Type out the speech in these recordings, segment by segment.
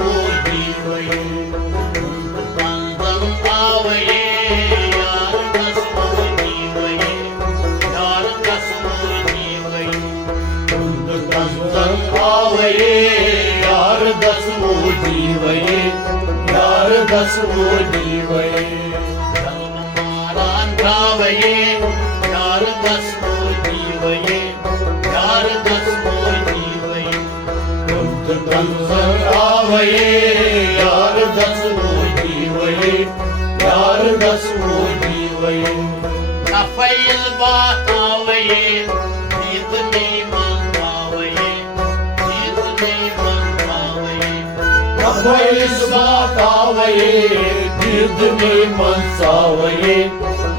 वो जीवये कंदन आवये यार दस वो जीवये यार दस वो जीवये कंदन आवये यार दस वो जीवये यार दस वो जीवये मारान रावये यार दस वो जीवये यार दस वो जीवये कंदन आवये यार दस वो जीवये यार दस वो जीवये नफैल बात आवये जीत नहीं मंगावये जीत नहीं मंगावये नफैल बात आवये जीत नहीं मनसावये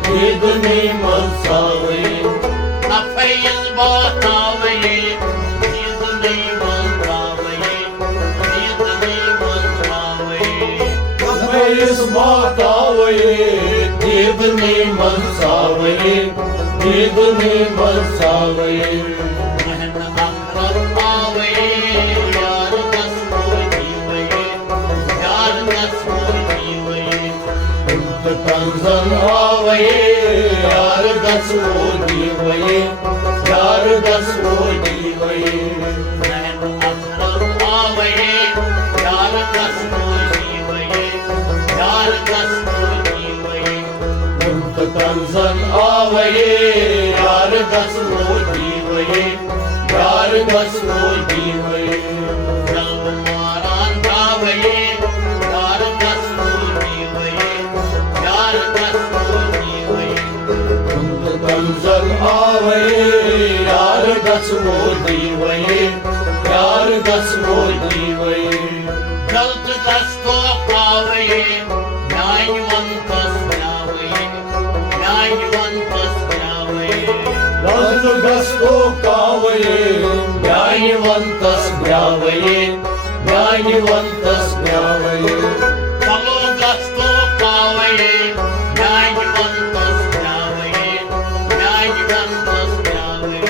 जीत नहीं मनसावये नफैल बात आवये जीत नहीं मंगावये जीत नहीं मंगावये नफैल बात आवये जीत नहीं मनसावये जीत नहीं मनसावये महन अखरत आवये यार दस वो जीवये यार दस वो जीवये कंदन आवये यार दस वो जीवये यार दस वो जीवये महन अखरत आवये यार दस वो जीवये यार दस वो जीवये कंदन आवये यार दस वो जीवये यार दस वो जीवये जल्द मारान आवये यार दस वो जीवये यार दस वो जीवये कंदन आवये यार दस वो जीवये यार दस वो जीवये जल्द दस को पावये न्यायवंतस न्यावये न्यायवंतस न्यावये जल्द दस को पावये न्यायवंतस न्यावये न्यायवंतस न्यावये चलो दस को पावये न्यायवंतस न्यावये न्यायवंतस न्यावये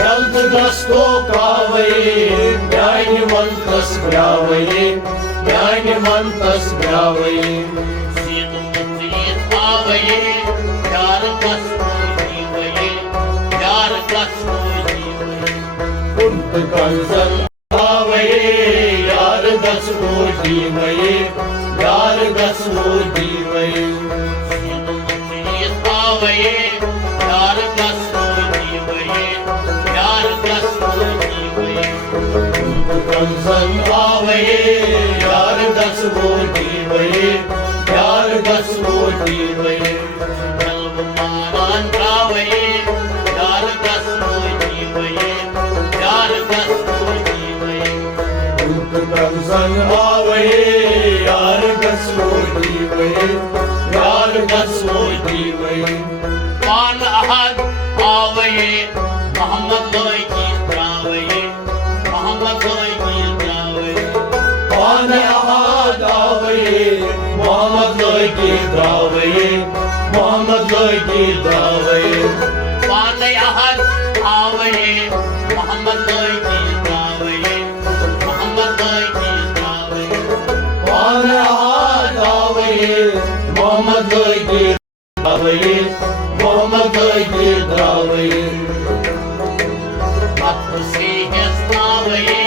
जल्द दस को पावये न्यायवंतस न्यावये न्यायवंतस न्यावये सीत मुक्तित पावये यार दस वो जीवये यार दस वो जीवये कंदन आवये यार दस वो जीवये यार दस वो जीवये सीत मुक्तित पावये यार दस वो जीवये यार दस वो जीवये कंदन आवये यार दस वो जीवये यार दस वो जीवये जल्द मारान आवये यार दस वो जीवये यार दस वो जीवये कंदन आवये यार दस वो जीवये यार दस वो जीवये पान अहद आवये मोहम्मद लोई की त्रावये मोहम्मद लोई की त्रावये पान अहद आवये मोहम्मद लोई की त्रावये मोहम्मद लोई की त्रावये पान अहद आवये मोहम्मद लोई की त्रावये मोहम्मद लोई की त्रावये पान अहद आवये मोहम्मद लोई की त्रावये मोहम्मद लोई की त्रावये मत से हस्तावये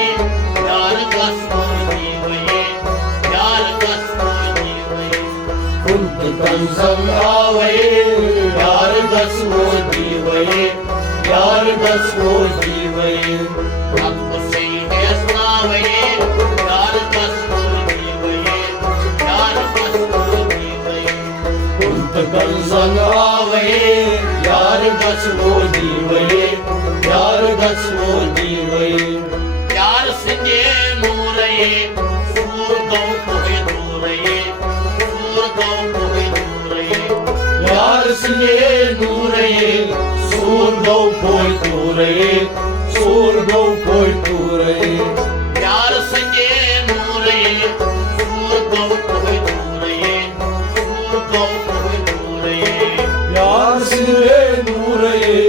यार दस वो जीवये यार दस वो जीवये कंदन आवये यार दस वो जीवये यार दस वो जीवये मत से हस्तावये यार दस वो जीवये यार दस वो जीवये कंदन आवये यार दस वो जीवये यार दस वो जीवये यार सिंगे नूरये सूर गौ कोहे दूरये सूर गौ कोहे दूरये यार सिंगे नूरये सूर गौ कोहे दूरये सूर गौ कोहे दूरये यार सिंगे नूरये सूर गौ कोहे दूरये सूर गौ कोहे दूरये यार सिंगे नूरये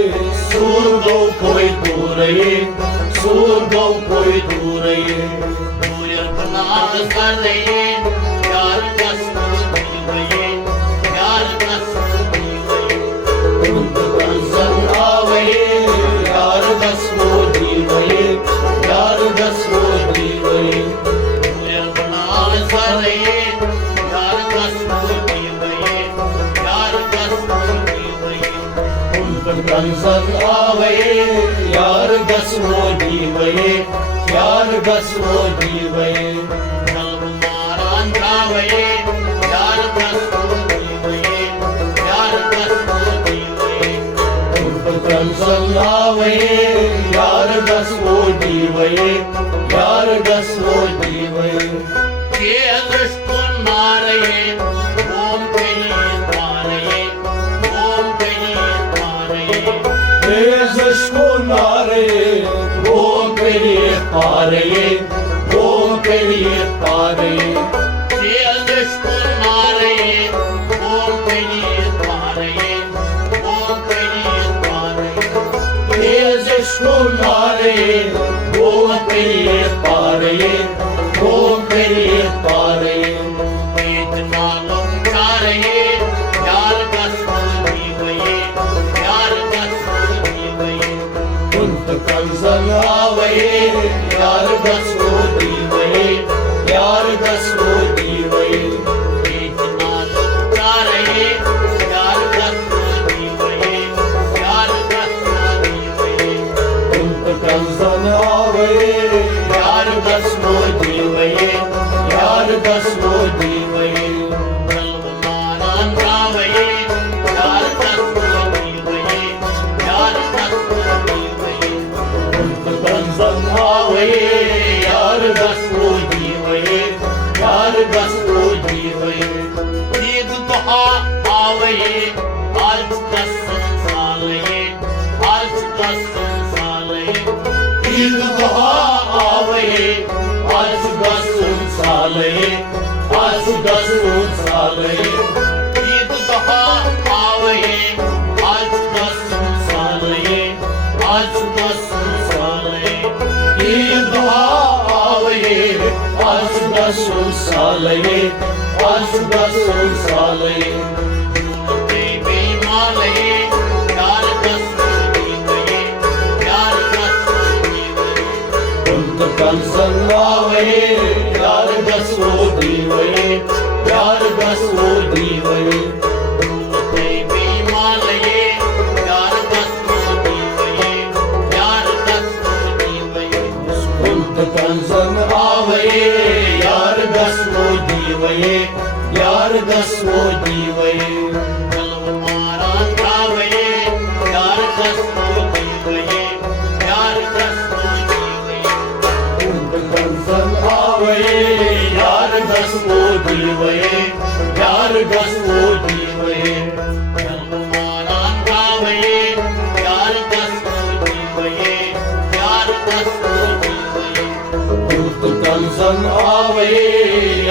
सूर गौ कोहे दूरये सूर गौ कोहे दूरये दूर बना sareye yar kasmur divaye yar kasmur divaye kuntan sanavaye yar kasmur divaye yar kasmur divaye purana sareye yar kasmur divaye yar kasmur divaye kuntan sanavaye yar kasmur divaye yar kasmur divaye nalmaran kavaye yar kasmur divaye yar kasmur divaye kuntan sanavaye yar kasmur divaye yar kasmur divaye ke dushkun naraye om kaniye taraye om kaniye taraye ke dushkun naraye om kaniye taraye om kaniye taraye ke dushkun naraye om kaniye taraye om kaniye taraye ke dushkun naraye om kaniye taraye om kaniye taraye itna log charaye yar kasmur divaye yar kasmur divaye kuntan sanavaye yar kasmur divaye yar kasmur divaye itna log charaye yar kasmur divaye yar kasmur divaye kuntan sanavaye yar kasmur divaye yar kasmur divaye nalmaran kavaye yar kasmur divaye yar kasmur divaye kuntan sanavaye yar kasmur divaye yar kasmur divaye id duha avaye aaj dasan salaye aaj dasan salaye id duha avaye aaj dasan salaye aaj dasan salaye id duha avaye aaj dasan salaye aaj dasan salaye id duha avaye aaj dasan salaye aaj dasan salaye devi malaye yar kasmur divaye yar kasmur divaye kuntan sanavaye yar kasmur divaye yar kasmur divaye devi malaye yar kasmur divaye yar kasmur divaye kuntan sanavaye yar kasmur divaye yar kasmur divaye nalmaran kavaye yar kasmur divaye yar kasmur divaye kuntan sanavaye yar kasmur divaye yar kasmur divaye nalmaran kavaye yar kasmur divaye yar kasmur divaye kuntan sanavaye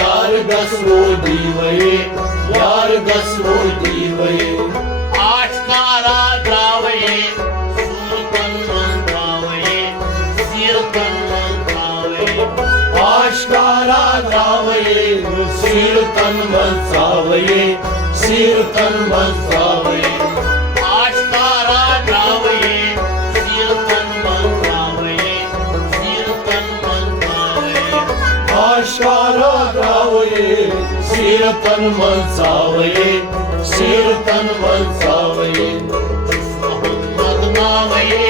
yar kasmur divaye yar kasmur divaye ashkara dravaye surkan mandravaye sirkan mandravaye ashkara dravaye sirkan mandravaye sirkan mandravaye ashkara dravaye sirkan mandravaye sirkan mandravaye ashkara dravaye sirkan mandravaye sirkan mandravaye Muhammad navaye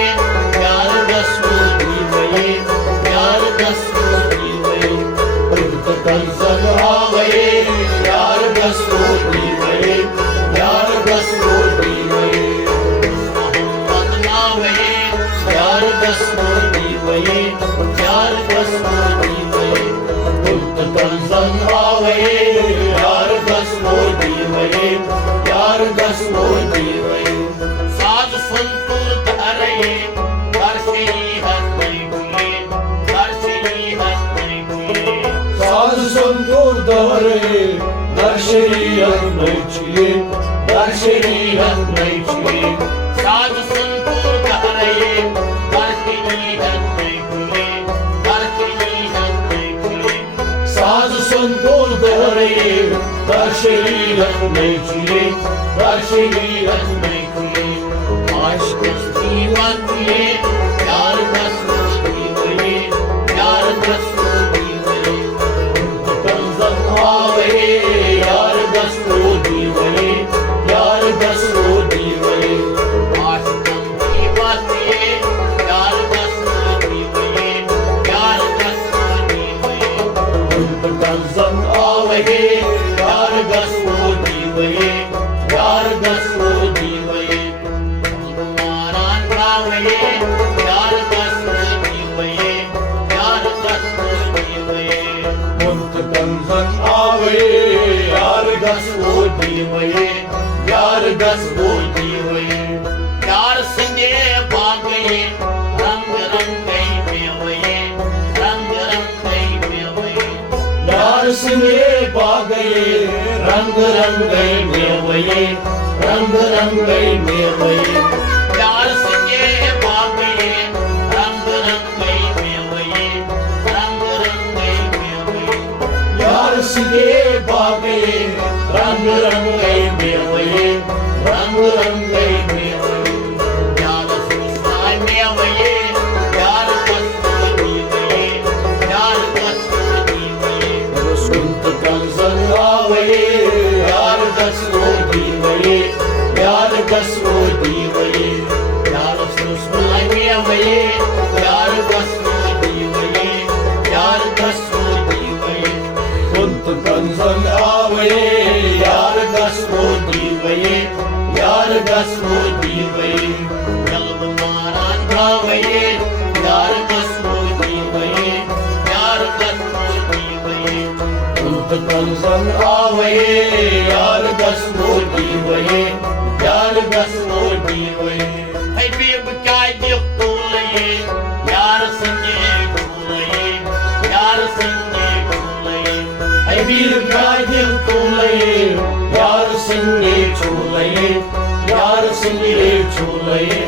yar kasmur divaye yar kasmur divaye kuntan sanavaye yar kasmur divaye yar kasmur divaye Muhammad navaye yar kasmur divaye yar kasmur divaye kuntan sanavaye yar kasmur divaye yar kasmur divaye साज संतूर धरये दर्शनी हाथ नहीं भूले दर्शनी हाथ नहीं भूले साज संतूर धरये दर्शनी हाथ नहीं छुए दर्शनी हाथ नहीं छुए साज संतूर धरये दर्शनी हाथ नहीं भूले दर्शनी हाथ नहीं भूले साज dar şeriat mevkiye, dar şeriat mevkiye. Aşk istimat diye, yar dastur diye, yar dastur diye. Kanzan ağaye, yar dastur diye, yar dastur diye. Aşk istimat diye, yar dastur diye, yar dastur diye. Kanzan ağaye, yar dastur diye, yar dastur diye. Maran rawaye, yar dastur diye, yar dastur diye. Kanzan ağaye, yar dastur diye, yar dastur diye. Yar संगे बागये, रंग रंगई मेवये, रंग रंगई मेवये. यार संगे बागये, रंग रंगई मेवये, रंग रंगई मेवये. यार संगे बागये, रंग रंगई मेवये, रंग रंगई मेवये. यार संगे बागये, रंग रंगई मेवये, रंग रंगई मेवये. यार सुसाय मेवये, यार कस्तूर दिवये, यार कस्तूर दिवये. सुंत कंसन आवये, यार कस्तूर दिवये, यार कस्तूर दिवये. यार सुसाय मेवये, यार कस्तूर दिवये, यार कस्तूर दिवये. सुंत कंसन आवये, यार कस्तूर दिवये, यार कस्तूर दिवये. कल्ब मारान खावये, यार कस्तूर दिवये, यार कस्तूर दिवये. सुंत कंसन आवये, यार कस्तूर दिवये, यार कस्तूर दिवये. Hey beep काय दिखतुलये, यार संगे झूलये, यार संगे झूलये. Hey beep काय दिखतुलये, यार संगे झूलये, यार संगे झूलये.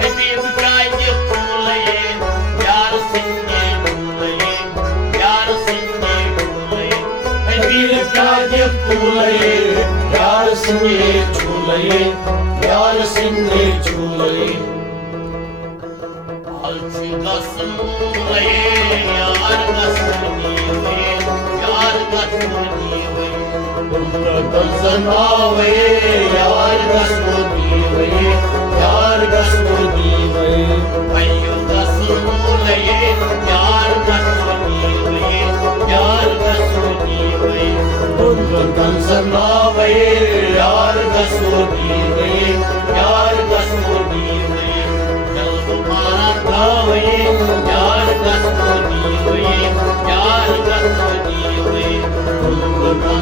Hey beep काय दिखतुलये, यार संगे झूलये, यार संगे झूलये. Hey beep काय दिखतुलये, यार संगे झूलये, यार संगे झूलये. Alçı gasmulye, yar gasmulye, yar gasmulye. Kansan ağaye, yar gasmulye, yar gasmulye. Ayyo gasmulye, yar gasmulye, yar gasmulye. Kansan ağaye, yar gasmulye, yar gasmulye. Avye, yar kasturi hoye, yar kasturi hoye.